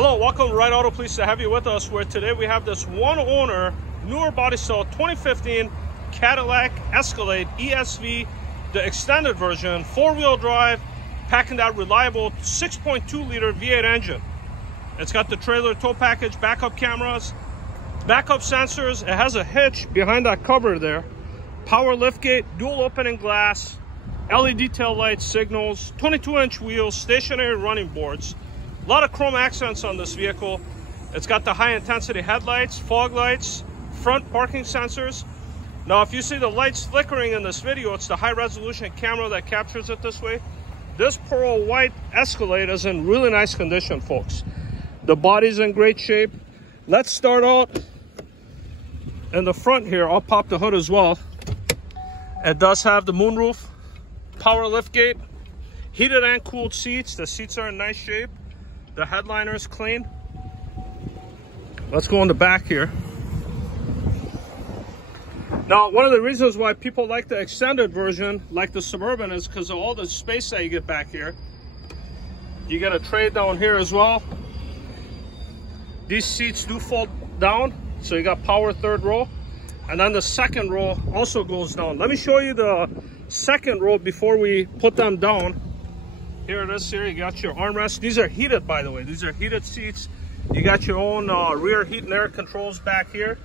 Hello, welcome to Right Auto. Pleased to have you with us, where today we have this one owner, newer body style 2015 Cadillac Escalade ESV, the extended version, 4-wheel drive, packing that reliable 6.2 liter V8 engine. It's got the trailer tow package, backup cameras, backup sensors. It has a hitch behind that cover there, power liftgate, dual opening glass, LED tail lights, signals, 22-inch wheels, stationary running boards. A lot of chrome accents on this vehicle. It's got the high intensity headlights, fog lights, front parking sensors. Now, if you see the lights flickering in this video, it's the high resolution camera that captures it this way. This pearl white Escalade is in really nice condition, folks. The body's in great shape. Let's start out in the front here. I'll pop the hood as well. It does have the moonroof, power liftgate, heated and cooled seats. The seats are in nice shape. The headliner is clean. Let's go in the back here. Now, one of the reasons why people like the extended version, like the Suburban, is because of all the space that you get back here. You get a tray down here as well. These seats do fold down, so you got power third row. And then the second row also goes down. Let me show you the second row before we put them down. Here it is here. You got your armrests. These are heated, by the way. These are heated seats. You got your own rear heat and air controls back here.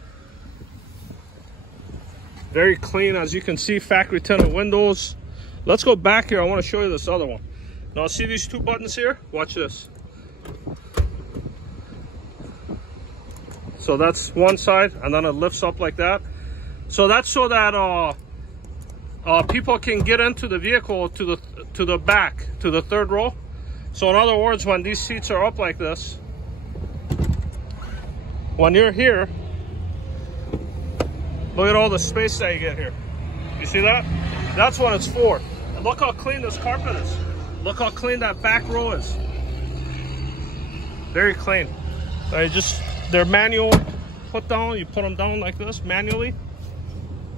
Very clean, as you can see, factory tinted windows. Let's go back here. I want to show you this other one. Now, see these two buttons here? Watch this. So that's one side, and then it lifts up like that. So that's so that people can get into the vehicle to the back, to the third row. So in other words, when these seats are up like this, when you're here, look at all the space that you get here. You see that? That's what it's for. And look how clean this carpet is. Look how clean that back row is. Very clean. They're manual put down. You put them down like this manually.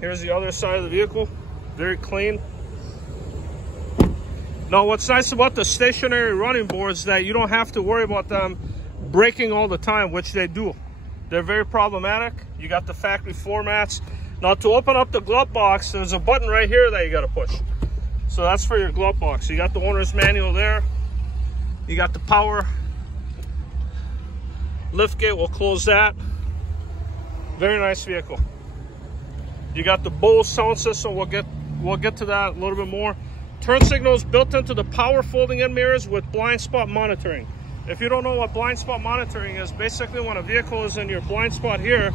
Here's the other side of the vehicle. Very clean. Now, what's nice about the stationary running boards is that you don't have to worry about them breaking all the time, which they do. They're very problematic. You got the factory floor mats. Now, to open up the glove box, there's a button right here that you got to push. So that's for your glove box. You got the owner's manual there. You got the power liftgate. We'll close that. Very nice vehicle. You got the Bose sound system. We'll get to that a little bit more. Turn signals built into the power folding in mirrors with blind spot monitoring. If you don't know what blind spot monitoring is, basically when a vehicle is in your blind spot here,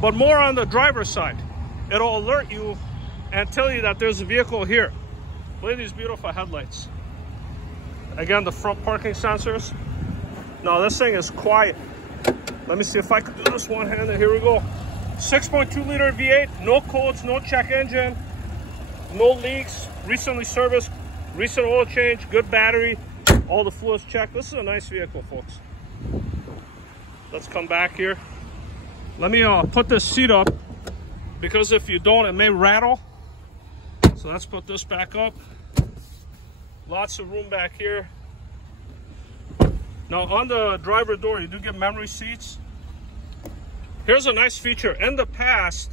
but more on the driver's side, it'll alert you and tell you that there's a vehicle here. Look at these beautiful headlights. Again, the front parking sensors. Now, this thing is quiet. Let me see if I can do this one-handed. Here we go. 6.2 liter V8, no codes, no check engine, no leaks, recently serviced, recent oil change, good battery, all the fluids checked. This is a nice vehicle, folks. Let's come back here. Let me put this seat up, because if you don't, it may rattle. So let's put this back up. Lots of room back here. Now, on the driver door, you do get memory seats. Here's a nice feature. In the past,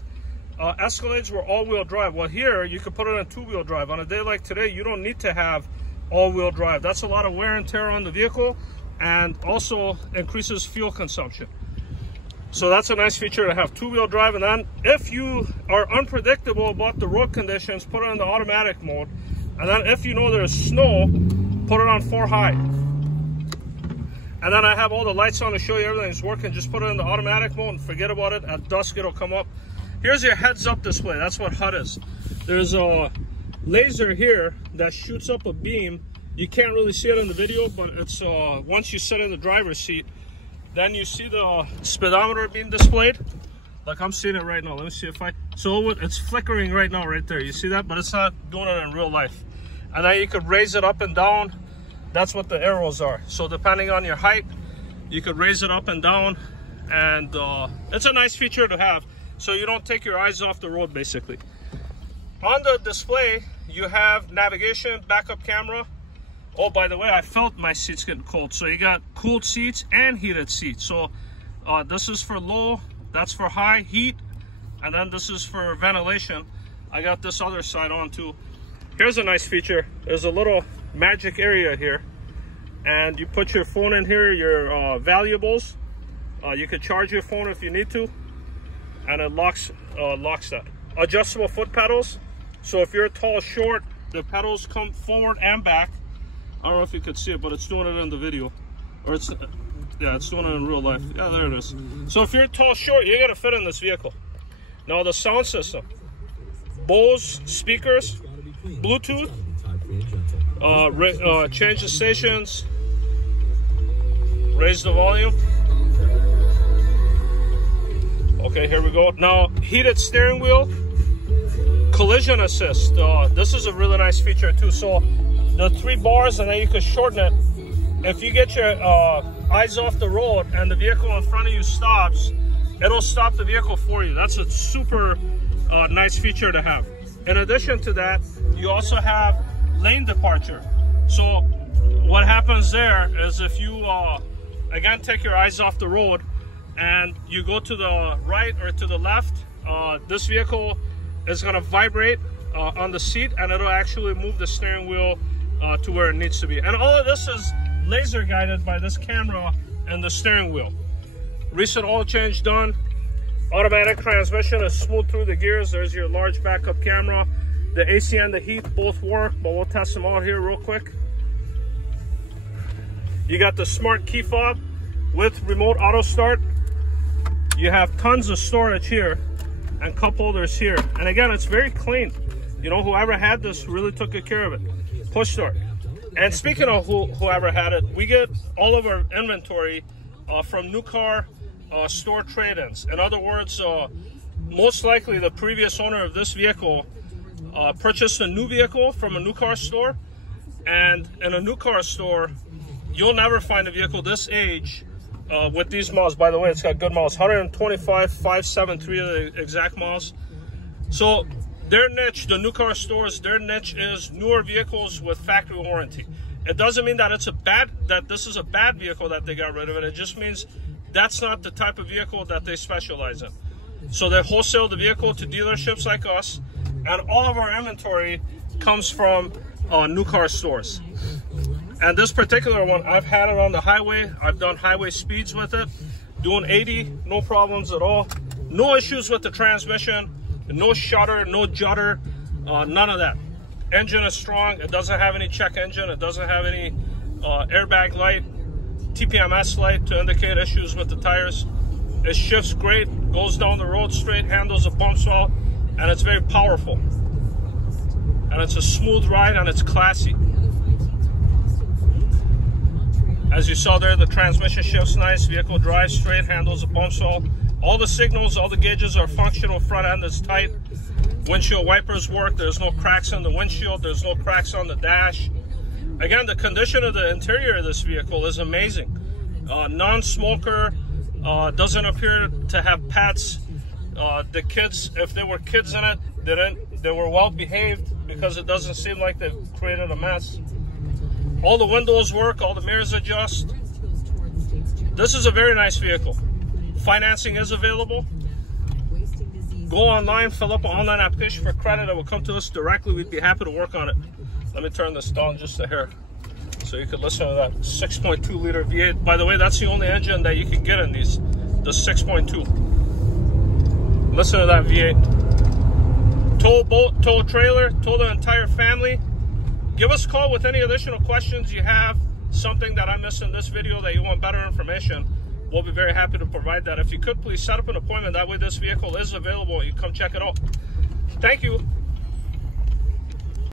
Escalades were all-wheel drive. Well, here, you could put it in two-wheel drive. On a day like today, you don't need to have all-wheel drive. That's a lot of wear and tear on the vehicle, and also increases fuel consumption. So that's a nice feature to have two-wheel drive. And then if you are unpredictable about the road conditions, put it in the automatic mode. And then if you know there's snow, put it on 4 high. And then I have all the lights on to show you everything's working. Just put it in the automatic mode and forget about it. At dusk, it'll come up. Here's your heads-up display. That's what HUD is. There's a laser here that shoots up a beam. You can't really see it in the video, but it's once you sit in the driver's seat, then you see the speedometer being displayed. Like I'm seeing it right now. Let me see if so it's flickering right now right there. You see that? But it's not doing it in real life. And then you could raise it up and down. That's what the arrows are. So depending on your height, you could raise it up and down. And it's a nice feature to have, so you don't take your eyes off the road, basically. On the display, you have navigation, backup camera, Oh, by the way, I felt my seats getting cold. So you got cooled seats and heated seats. So this is for low, that's for high heat, and then this is for ventilation. I got this other side on too. Here's a nice feature. There's a little magic area here, and you put your phone in here, your valuables. You could charge your phone if you need to, and it locks that. Adjustable foot pedals. So if you're tall, short, the pedals come forward and back. I don't know if you could see it, but it's doing it in the video. Or it's, yeah, it's doing it in real life. Yeah, there it is. So if you're tall, short, you gotta fit in this vehicle. Now the sound system. Bose speakers, Bluetooth, change the stations, raise the volume. Okay, here we go. Now, heated steering wheel, collision assist. This is a really nice feature too. So the 3 bars, and then you can shorten it. If you get your eyes off the road and the vehicle in front of you stops, it'll stop the vehicle for you. That's a super nice feature to have. In addition to that, you also have lane departure. So what happens there is if you, again, take your eyes off the road and you go to the right or to the left, this vehicle is gonna vibrate on the seat, and it'll actually move the steering wheel to where it needs to be. And all of this is laser guided by this camera and the steering wheel. Recent oil change done. Automatic transmission is smooth through the gears. There's your large backup camera. The AC and the heat both work, but we'll test them out here real quick. You got the smart key fob with remote auto start. You have tons of storage here and cup holders here. And again, it's very clean. You know, whoever had this really took good care of it. Push start. And speaking of whoever had it, we get all of our inventory from new car store trade-ins. In other words, most likely the previous owner of this vehicle purchased a new vehicle from a new car store. And in a new car store, you'll never find a vehicle this age with these miles. By the way, it's got good miles, 125,573 of the exact miles. So their niche, the new car stores, their niche is newer vehicles with factory warranty. It doesn't mean that this is a bad vehicle that they got rid of it. It just means that's not the type of vehicle that they specialize in. So they wholesale the vehicle to dealerships like us, and all of our inventory comes from new car stores. And this particular one, I've had it on the highway. I've done highway speeds with it, doing 80, no problems at all. No issues with the transmission, no shudder, no judder, none of that. Engine is strong. It doesn't have any check engine. It doesn't have any airbag light, TPMS light to indicate issues with the tires. It shifts great, goes down the road straight, handles the bumps well, and it's very powerful. And it's a smooth ride, and it's classy. As you saw there, the transmission shifts nice, vehicle drives straight, handles the bumps well. All the signals, all the gauges are functional, front end is tight. Windshield wipers work, there's no cracks on the windshield, there's no cracks on the dash. Again, the condition of the interior of this vehicle is amazing. Non-smoker, doesn't appear to have pets. The kids, if there were kids in it, they were well behaved because it doesn't seem like they've created a mess. All the windows work, all the mirrors adjust. This is a very nice vehicle. Financing is available. Go online, fill up an online application for credit. It will come to us directly. We'd be happy to work on it. Let me turn this down just a hair so you can listen to that 6.2 liter V8. By the way, that's the only engine that you can get in these, the 6.2. Listen to that V8. Tow boat, tow trailer, tow the entire family. Give us a call with any additional questions you have, something that I missed in this video that you want better information. We'll be very happy to provide that. If you could, please set up an appointment. That way this vehicle is available. You come check it out. Thank you.